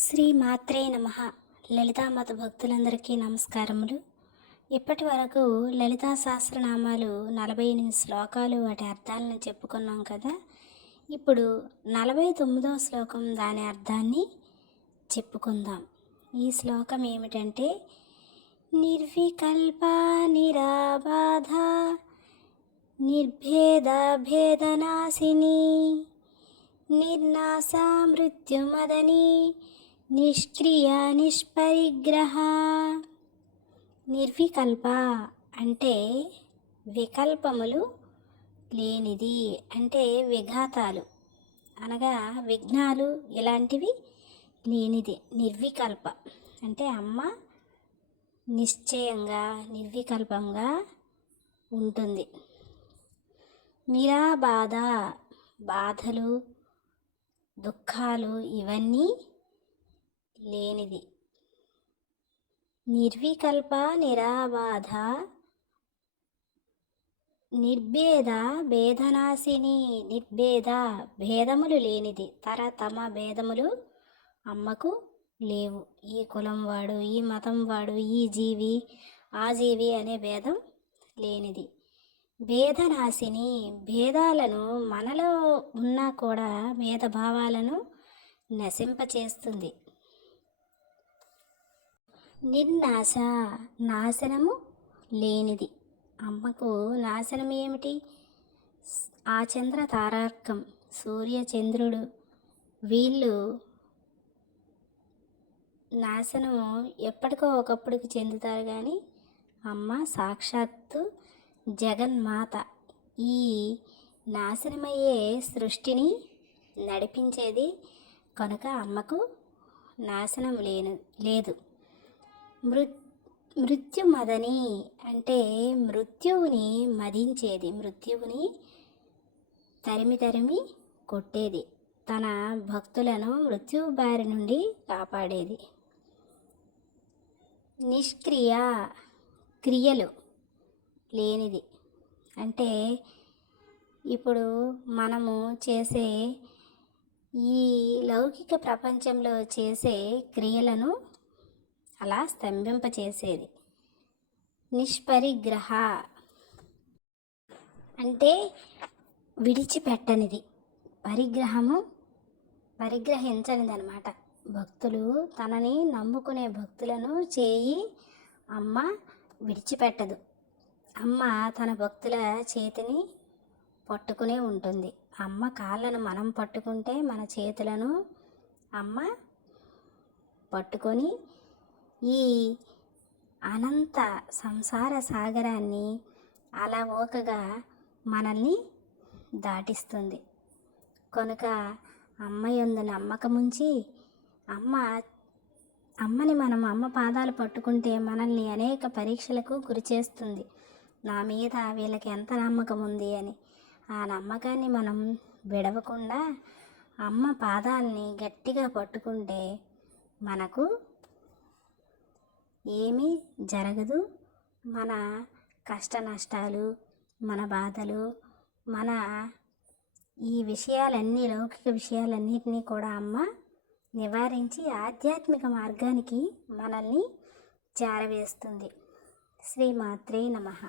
శ్రీ మాత్రే నమ. లలితామాత భక్తులందరికీ నమస్కారములు. ఇప్పటి వరకు లలితా సహస్రనామాలు నలభై ఎనిమిది శ్లోకాలు వాటి అర్థాలను చెప్పుకున్నాం కదా. ఇప్పుడు నలభై తొమ్మిదవ శ్లోకం దాని అర్థాన్ని చెప్పుకుందాం. ఈ శ్లోకం ఏమిటంటే నిర్వికల్ప నిరాబాధ నిర్భేద భేదనాశిని నిర్నాశ మృత్యుమదని నిష్క్రియ నిష్పరిగ్రహ. నిర్వికల్ప అంటే వికల్పములు లేనిది అంటే విఘాతాలు. అనగా విఘ్నాలు ఇలాంటివి లేనిది. నిర్వికల్ప అంటే అమ్మ నిశ్చయంగా నిర్వికల్పంగా ఉంటుంది. నిరాబాధ బాధలు దుఃఖాలు ఇవన్నీ లేనిది. నిర్వికల్ప నిరాబాధ నిర్భేద భేదనాశిని నిర్భేద భేదములు లేనిది. తరతమ భేదములు అమ్మకు లేవు. ఈ కులం వాడు ఈ మతం వాడు ఈ జీవి ఆ జీవి అనే భేదం లేనిది. భేదనాశిని భేదాలను మనలో ఉన్నా కూడా భేదభావాలను నశింపచేస్తుంది. నిర్నాశ నాశనము లేనిది. అమ్మకు నాశనం ఏమిటి? ఆ చంద్ర తారార్కం సూర్య చంద్రుడు. వీళ్ళు నాశనము ఎప్పటికో ఒకప్పటికి చెందుతారు కానీ అమ్మ సాక్షాత్తు జగన్మాత. ఈ నాశనమయ్యే సృష్టిని నడిపించేది కనుక అమ్మకు నాశనం లేను లేదు. మృ మృత్యు మదని అంటే మృత్యువుని మదించేది. మృత్యువుని తరిమి తరిమి కొట్టేది. తన భక్తులను మృత్యు బారి నుండి కాపాడేది. నిష్క్రియ క్రియలు లేనిది. అంటే ఇప్పుడు మనము చేసే ఈ లౌకిక ప్రపంచంలో చేసే క్రియలను అలా స్తంభింపచేసేది. నిష్పరిగ్రహ అంటే విడిచిపెట్టనిది. పరిగ్రహము పరిగ్రహించనిది అనమాట భక్తులు తనని నమ్ముకునే భక్తులను చేయి అమ్మ విడిచిపెట్టదు. అమ్మ తన భక్తుల చేతిని పట్టుకునే ఉంటుంది. అమ్మ కాళ్ళను మనం పట్టుకుంటే మన చేతులను అమ్మ పట్టుకొని ఈ అనంత సంసార సాగరాన్ని అలా ఓకగా మనల్ని దాటిస్తుంది. కనుక అమ్మ యందు నమ్మకముంచి అమ్మ అమ్మని మనం అమ్మ పాదాలు పట్టుకుంటే మనల్ని అనేక పరీక్షలకు గురి చేస్తుంది. నా మీద వీళ్ళకి ఎంత నమ్మకం ఉంది అని. ఆ నమ్మకాన్ని మనం విడవకుండా అమ్మ పాదాలని గట్టిగా పట్టుకుంటే మనకు ఏమీ జరగదు. మన కష్ట నష్టాలు మన బాధలు మన ఈ విషయాలన్నీ లౌకిక విషయాలన్నింటినీ కూడా అమ్మ నివారించి ఆధ్యాత్మిక మార్గానికి మనల్ని చేరవేస్తుంది శ్రీమాత్రే నమః.